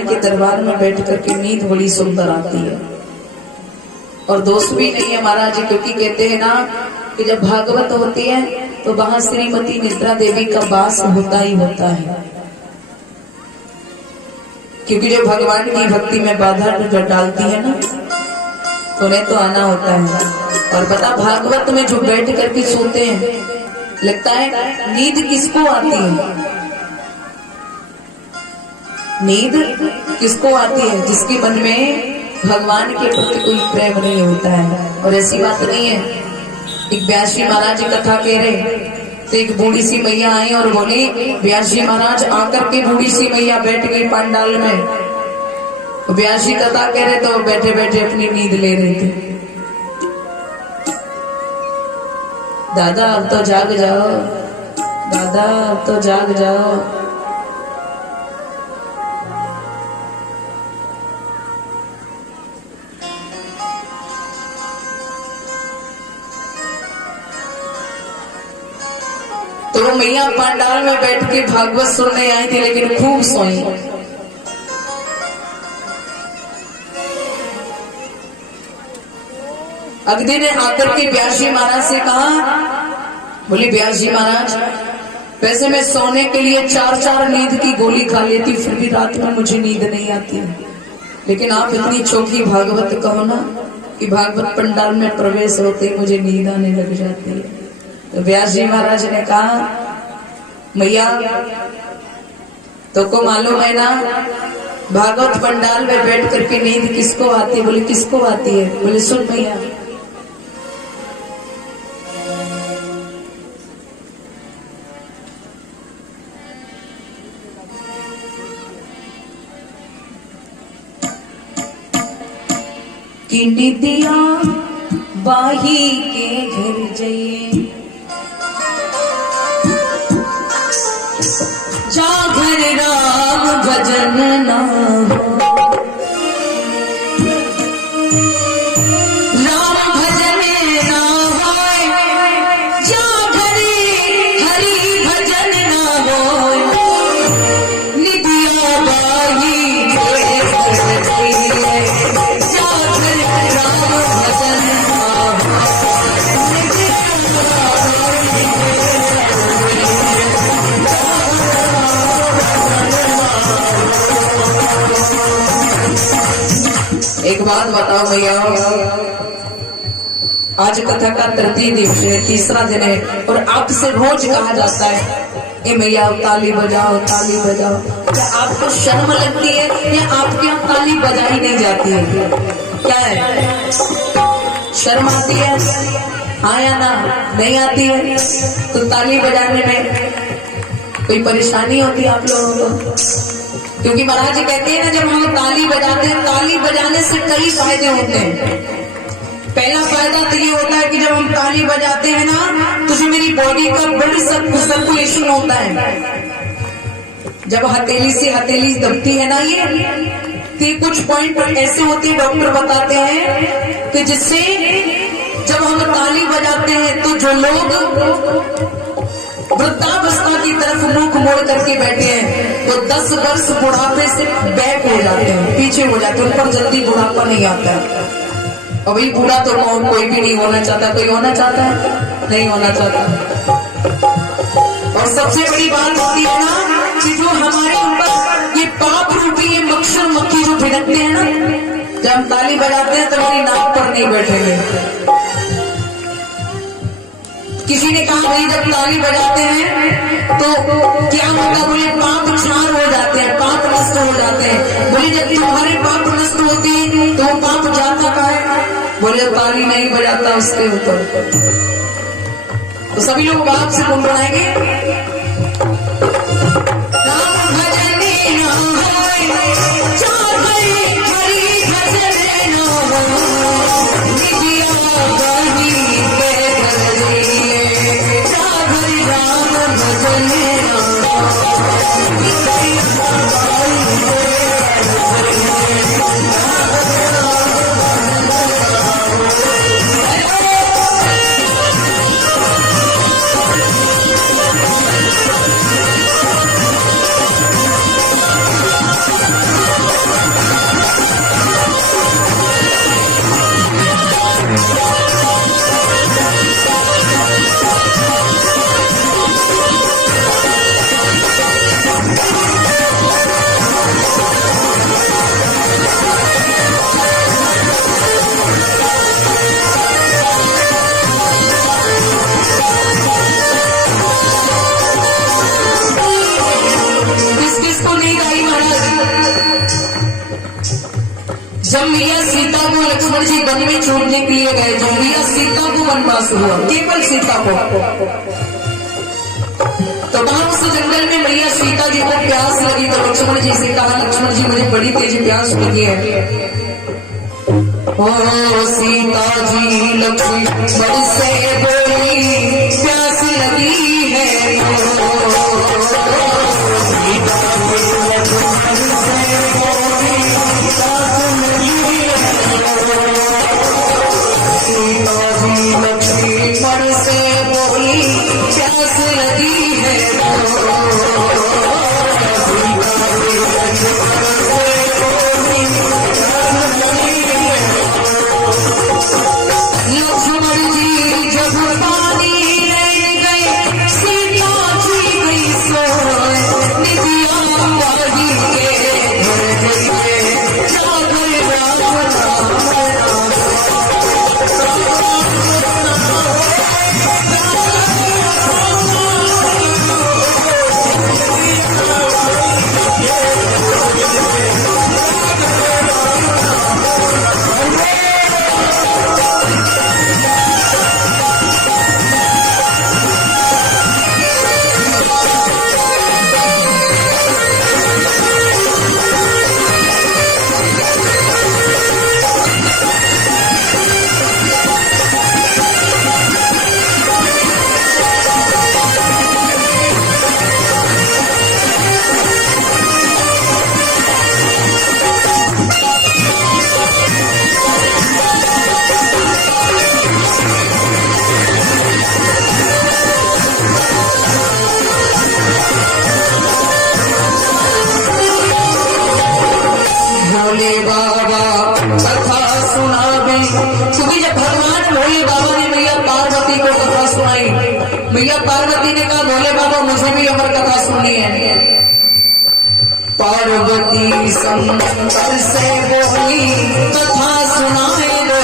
के दरबार में बैठ करके नींद बड़ी सुंदर आती है और दोस्त भी नहीं है महाराज जी, क्योंकि कहते हैं ना कि जब भागवत होती है तो वहां श्रीमती निद्रा देवी का वास होता ही होता है, क्योंकि जो भगवान की भक्ति में बाधा डालती है ना तो उन्हें तो आना होता है। और पता भागवत में जो बैठ करके सोते हैं लगता है नींद किसको आती है, नींद किसको आती है? जिसके मन में भगवान के प्रति कोई प्रेम नहीं होता है। और ऐसी बात नहीं है, एक व्यास जी महाराज जी कथा कह रहे तो एक बूढ़ी सी मैया आई और बोली, व्यास जी महाराज आकर के बूढ़ी सी मैया बैठ गई पंडाल में। व्यास जी कथा कह रहे तो बैठे बैठे अपनी नींद ले रहे थे। दादा अब तो जाग जाओ, दादा अब तो जाग जाओ। तो वो मैया पंडाल में बैठ के भागवत सुनने आई थी, लेकिन खूब सोई। अगदी ने आकर के व्यास जी महाराज से कहा, बोली व्यास जी महाराज वैसे मैं सोने के लिए 4-4 नींद की गोली खा लेती, फिर भी रात में मुझे नींद नहीं आती, लेकिन आप इतनी चौकी भागवत कहो ना कि भागवत पंडाल में प्रवेश होते मुझे नींद आने लग जाती है। तो व्यास जी महाराज ने कहा, मैया तो को मालूम है ना भागवत पंडाल में बैठ करके नींद किसको आती है? बोले किसको आती है? बोले सुन मैया, कि निदिया बाही के घर जाइए, जागर राम भजन ना हो, राम भजन ना हो, जागर हरि भजन ना हो, निदिया बाही के घर जाइए, जागर राम भजन ना हो। एक बात बताओ भैया, आज कथा का तृतीय दिन है, तीसरा दिन है और आपसे रोज कहा जाता है ए मैया ताली बजाओ, ताली बजाओ। क्या आपको शर्म लगती है या आपके यहाँ ताली बजाई नहीं जाती है? क्या है, शर्म आती है? हाँ या ना? नहीं आती है तो ताली बजाने में कोई परेशानी होती है आप लोगों को? क्योंकि महाराज जी कहते हैं ना जब हम ताली बजाते हैं, ताली बजाने से कई फायदे होते हैं। पहला फायदा तो ये होता है कि जब हम ताली बजाते हैं ना तो जो मेरी बॉडी का ब्लड सर्कुलेशन होता है, जब हथेली से हथेली दबती है ना ये कुछ पॉइंट ऐसे होते हैं, डॉक्टर बताते हैं कि जिससे जब हम ताली बजाते हैं तो जो लोग वृद्धावस्था की तरफ मुख मोड़ करके बैठे हैं तो 10 वर्ष बुढ़ापे से बैक हो जाते हैं, पीछे हो जाते हैं, उन पर जल्दी बुढ़ापा नहीं आता है। और भाई बूढ़ा तो कोई भी नहीं होना चाहता, कोई होना चाहता है? नहीं होना चाहता। और सबसे बड़ी बात होती है ना कि जो हमारे ऊपर ये पाप रूपी ये मच्छर मक्खी जो भिड़कते हैं ना, जब हम ताली बजाते हैं तो मेरी नाक पर नहीं बैठेंगे। किसी ने कहा भाई जब ताली बजाते हैं तो क्या होता? बोले पाप क्षार हो जाते हैं, पाप नष्ट हो जाते हैं। बोले जब तुम्हारे पाप नष्ट होते हैं तो पाप जाता का है? बोले ताली नहीं बजाता उसके ऊपर। तो सभी लोग पाप से गुनगुनाएंगे, राम भजन ना होए, जागर हरि भजन ना होए, निदिया बाही के घर जाइए, जागर राम भजन ना हो। जब मैया सीता को लक्ष्मण जी वन में छोड़ने के लिए गए, जब मैया सीता को वनवास हुआ, केवल सीता को, तो वहां उस जंगल में मैया सीता जी को प्यास लगी, तो लक्ष्मण जी से कहा, लक्ष्मण जी मुझे बड़ी तेज प्यास लगी है। ओ सीता जी लक्ष्मण से बोली, प्यास लगी है मैया पार्वती ने कहा, भोले बाबा मुझे भी अमर कथा सुननी है। पार्वती शंकर से बोली, कथा सुनाए दो,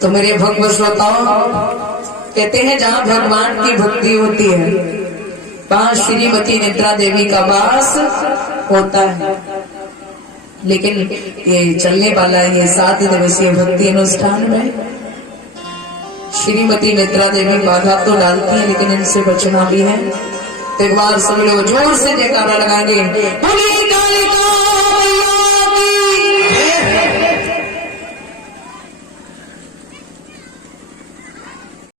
तो मेरे भक्त श्रोताओं, कहते हैं जहाँ भगवान की भक्ति होती है वहाँ श्रीमती निद्रा देवी का वास होता है। लेकिन ये चलने वाला ये 7 दिवसीय भक्ति अनुष्ठान में श्रीमती निद्रा देवी बाधा तो डालती है, लेकिन इनसे बचना भी है। तो एक बार सभी लोग जोर से जयकारा लगाएंगे, बोलिए कालिका